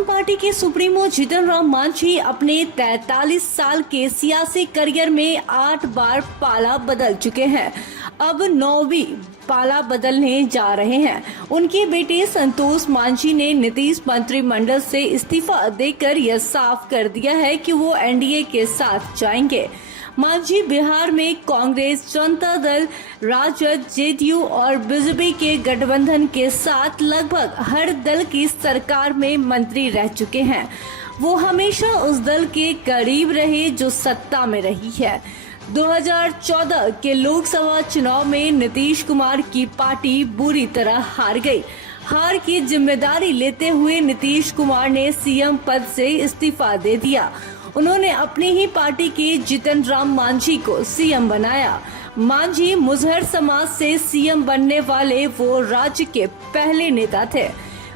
आम पार्टी के सुप्रीमो जीतन राम मांझी अपने 43 साल के सियासी करियर में 8 बार पाला बदल चुके हैं। अब 9वीं पाला बदलने जा रहे हैं। उनके बेटे संतोष मांझी ने नीतीश मंत्रिमंडल से इस्तीफा देकर यह साफ कर दिया है कि वो एनडीए के साथ जाएंगे। मांझी बिहार में कांग्रेस, जनता दल, राजद, जेडीयू और बीजेपी के गठबंधन के साथ लगभग हर दल की सरकार में मंत्री रह चुके हैं। वो हमेशा उस दल के करीब रहे जो सत्ता में रही है। 2014 के लोकसभा चुनाव में नीतीश कुमार की पार्टी बुरी तरह हार गई। हार की जिम्मेदारी लेते हुए नीतीश कुमार ने सीएम पद से इस्तीफा दे दिया। उन्होंने अपनी ही पार्टी के जीतन राम मांझी को सीएम बनाया। मांझी मुजहर समाज से सीएम बनने वाले वो राज्य के पहले नेता थे।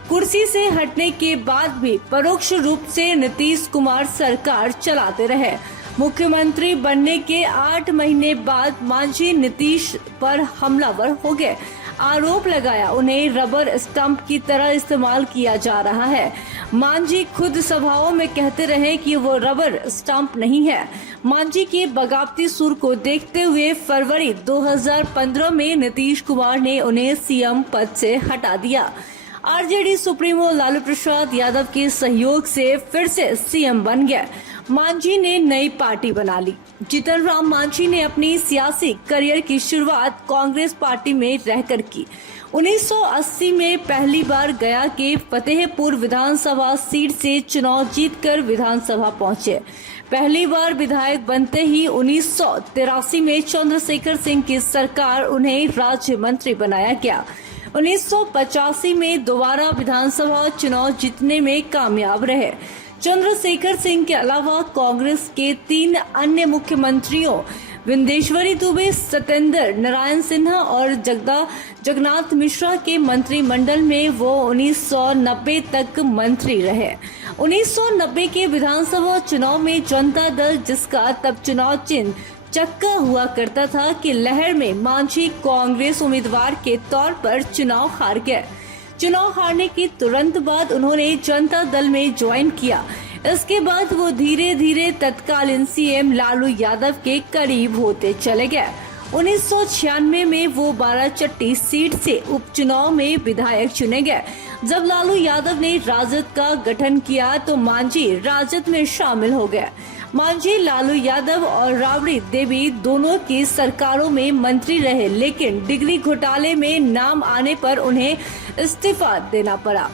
कुर्सी से हटने के बाद भी परोक्ष रूप से नीतीश कुमार सरकार चलाते रहे। मुख्यमंत्री बनने के 8 महीने बाद मांझी नीतीश पर हमलावर हो गए। आरोप लगाया उन्हें रबर स्टंप की तरह इस्तेमाल किया जा रहा है। मांझी खुद सभाओं में कहते रहे कि वो रबर स्टंप नहीं है। मांझी के बगावती सुर को देखते हुए फरवरी 2015 में नीतीश कुमार ने उन्हें सीएम पद से हटा दिया। आरजेडी सुप्रीमो लालू प्रसाद यादव के सहयोग से फिर से सीएम बन गए। मांझी ने नई पार्टी बना ली। जीतन राम मांझी ने अपनी सियासी करियर की शुरुआत कांग्रेस पार्टी में रहकर की। 1980 में पहली बार गया के फतेहपुर विधानसभा सीट से चुनाव जीतकर विधानसभा पहुंचे। पहली बार विधायक बनते ही 1983 में चंद्रशेखर सिंह की सरकार उन्हें राज्य मंत्री बनाया गया। 1985 में दोबारा विधानसभा चुनाव जीतने में कामयाब रहे। चंद्रशेखर सिंह के अलावा कांग्रेस के 3 अन्य मुख्यमंत्रियों विंदेश्वरी दुबे, सत्येंद्र नारायण सिन्हा और जगन्नाथ मिश्रा के मंत्रिमंडल में वो 1990 तक मंत्री रहे। 1990 के विधानसभा चुनाव में जनता दल, जिसका तब चुनाव चिन्ह चक्का हुआ करता था, कि लहर में मांझी कांग्रेस उम्मीदवार के तौर पर चुनाव हार गए। चुनाव हारने के तुरंत बाद उन्होंने जनता दल में ज्वाइन किया। इसके बाद वो धीरे धीरे तत्कालीन सीएम लालू यादव के करीब होते चले गए। 1996 में वो बाराचट्टी सीट से उपचुनाव में विधायक चुने गए। जब लालू यादव ने राजद का गठन किया तो मांझी राजद में शामिल हो गए। मांझी लालू यादव और राबड़ी देवी दोनों की सरकारों में मंत्री रहे, लेकिन डिग्री घोटाले में नाम आने पर उन्हें इस्तीफा देना पड़ा।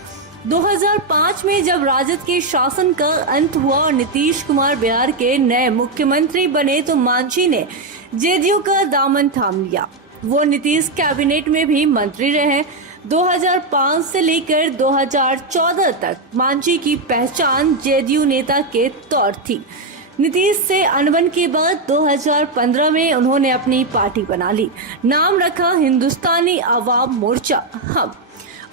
2005 में जब राजद के शासन का अंत हुआ और नीतीश कुमार बिहार के नए मुख्यमंत्री बने तो मांझी ने जेडीयू का दामन थाम लिया। वो नीतीश कैबिनेट में भी मंत्री रहे। 2005 से लेकर 2014 तक मांझी की पहचान जेडीयू नेता के तौर थी। नीतीश से अनबन के बाद 2015 में उन्होंने अपनी पार्टी बना ली। नाम रखा हिंदुस्तानी आवाम मोर्चा हम।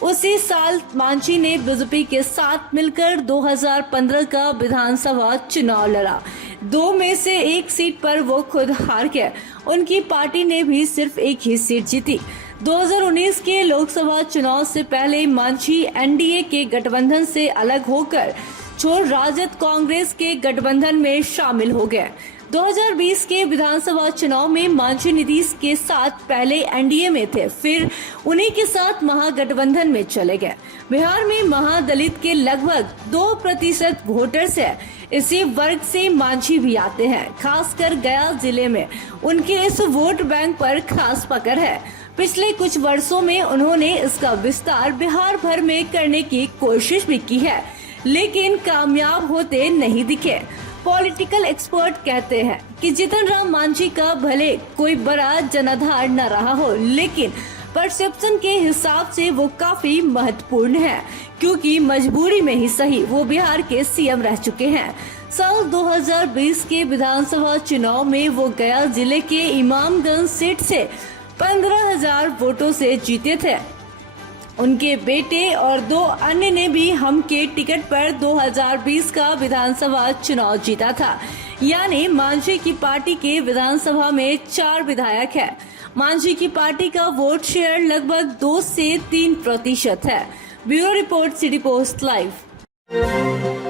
उसी साल मांझी ने बीजेपी के साथ मिलकर 2015 का विधानसभा चुनाव लड़ा। 2 में से 1 सीट पर वो खुद हार गए। उनकी पार्टी ने भी सिर्फ 1 ही सीट जीती। 2019 के लोकसभा चुनाव से पहले मांझी एनडीए के गठबंधन से अलग होकर राजद कांग्रेस के गठबंधन में शामिल हो गए। 2020 के विधानसभा चुनाव में मांझी नीतीश के साथ पहले एनडीए में थे, फिर उन्हीं के साथ महागठबंधन में चले गए। बिहार में महादलित के लगभग 2% वोटर्स है। इसी वर्ग से मांझी भी आते हैं। खासकर गया जिले में उनके इस वोट बैंक पर खास पकड़ है। पिछले कुछ वर्षों में उन्होंने इसका विस्तार बिहार भर में करने की कोशिश भी की है, लेकिन कामयाब होते नहीं दिखे। पॉलिटिकल एक्सपर्ट कहते हैं कि जीतन राम मांझी का भले कोई बड़ा जनाधार न रहा हो, लेकिन परसेप्शन के हिसाब से वो काफी महत्वपूर्ण है, क्योंकि मजबूरी में ही सही वो बिहार के सीएम रह चुके हैं। साल 2020 के विधानसभा चुनाव में वो गया जिले के इमामगंज सीट से 15,000 वोटों से जीते थे। उनके बेटे और 2 अन्य ने भी हम के टिकट पर 2020 का विधानसभा चुनाव जीता था। यानी मांझी की पार्टी के विधानसभा में 4 विधायक है। मांझी की पार्टी का वोट शेयर लगभग 2 से 3% है। Bureau report, city post live. हैं।